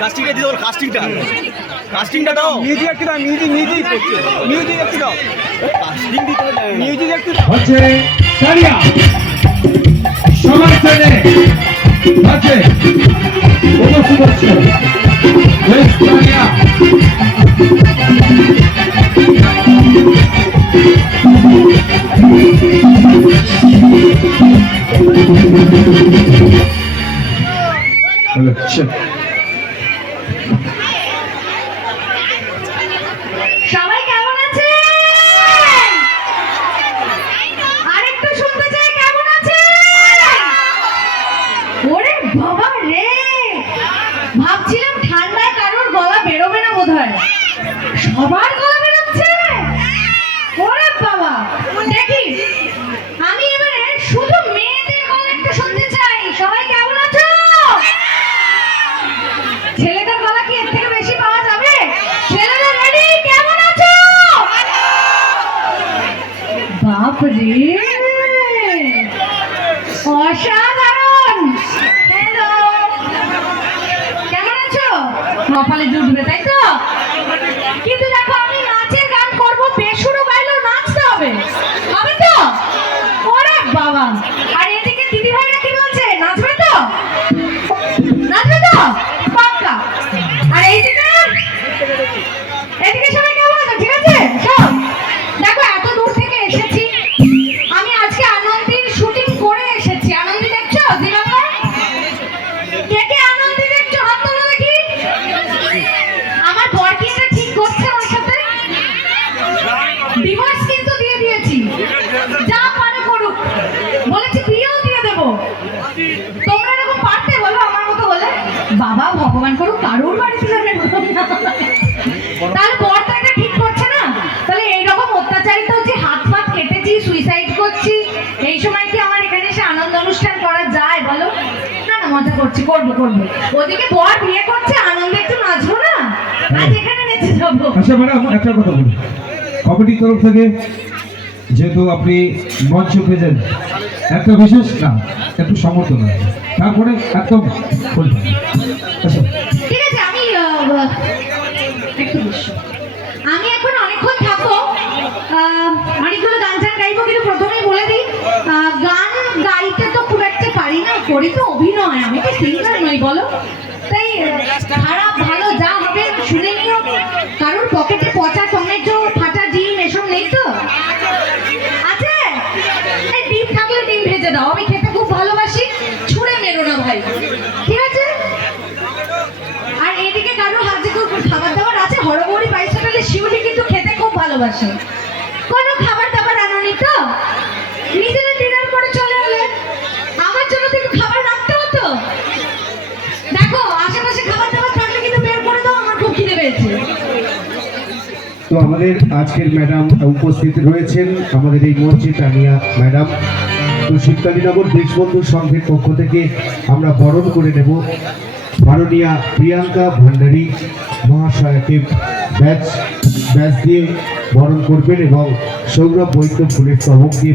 কাস্টিংটা দিতে বল কাস্টিংটা কাস্টিংটা দাও। মিউজিক একটু দাও মিউজিক মিউজিক মিউজিক একটু দাও। কাস্টিং দিতে হবে। মিউজিক একটু দাও। হচ্ছে ছেলে আছে ভাবছিলাম ঠান্ডায় কারোর গলা বেরোবে না বোধহয়। সবার গলা বেরোচ্ছে ওরে বাবা দেখি আমি এবারে শুধু মেয়েদের গলা একটু শুনতে চাই সবাই কেমন আছো ছেলেদের গলা কি এর থেকে বেশি পাওয়া যাবে ছেলেরা রেডি কেমন আছো বাপ রে অসাধারণ! হ্যালো! কেমন আছো? কপালে জুটবে তাই তো? কিন্তু দেখো গান করব, বেসুরো গাইলেও নাচতে হবে। হবে তো? ওরে বাবা! আর এদিকে দিদি ভাইরা বাবা ভগবান করুক কারোর বাড়িতে যাবে তাহলে বর তো এটা ঠিক করছে না। তাহলে এইরকম অত্যাচারিত হচ্ছে হাত ফাত কেটেছি সুইসাইড করছি এই সময় কি আমার এখানে এসে আনন্দ অনুষ্ঠান করা যায় বলো? না না মজা করছি করব করব। ওদিকে বর বিয়ে করছে আনন্দে একটু নাচবো না? আজ এখানে নেচে যাব। আচ্ছা ম্যাডাম একটা কথা বলি। কমিটির তরফ থেকে যেহেতু আপনি মঞ্চ পেয়েছেন একটা বিশেষ না, একটু সমর্থন তারপরে বলবেন আচ্ছা। ঠিক আছে, আমি। আমি এখন অনেকক্ষণ থাকব। অনেকগুলো গান টান গাইবো, কিন্তু প্রথমেই বলে দিই গান গাইতে তো খুব একটা পারি না, করি তো অভিনয়। আমি তো সিঙ্গার নই, বলো? তাই খারাপ ভালো যা হবে শুনে নিও কারোর পকেটে পচা টমেটো ফাটা ডিম এসব নেই তো আছে এই ডিম থাকলে ডিম ভেজে দাও আমি খেতে খুব ভালোবাসি ছুঁড়ে মেরো না ভাই ঠিক আছে আর এদিকে কারও হাতে খুব খাবার দাবার আছে হোটেলে শিউলি কিন্তু খেতে খুব ভালোবাসে। কোনো খাবার দাবার আনোনি তো? নিজেরা ডিনার করে চলে এলে আমার জন্য তো খাবার রাখতে হতো। দেখো, আশেপাশে খাবার দাবার থাকলে কিন্তু বের করে দাও, আমার খুব খিদে পেয়েছে। তো আমাদের আজকের ম্যাডাম উপস্থিত রয়েছেন আমাদের এই মঞ্চে তানিয়া ম্যাডাম। তো শীতকালীনগর দেশবন্ধু সংঘের পক্ষ থেকে আমরা বরণ করে নেব। মাননীয়া প্রিয়াঙ্কা ভান্ডারী মহাশয়কে ব্যাচ ব্যাচ দিয়ে বরণ করবেন এবং সৌরভ বৈদ্য ফুলের স্তবক দিয়ে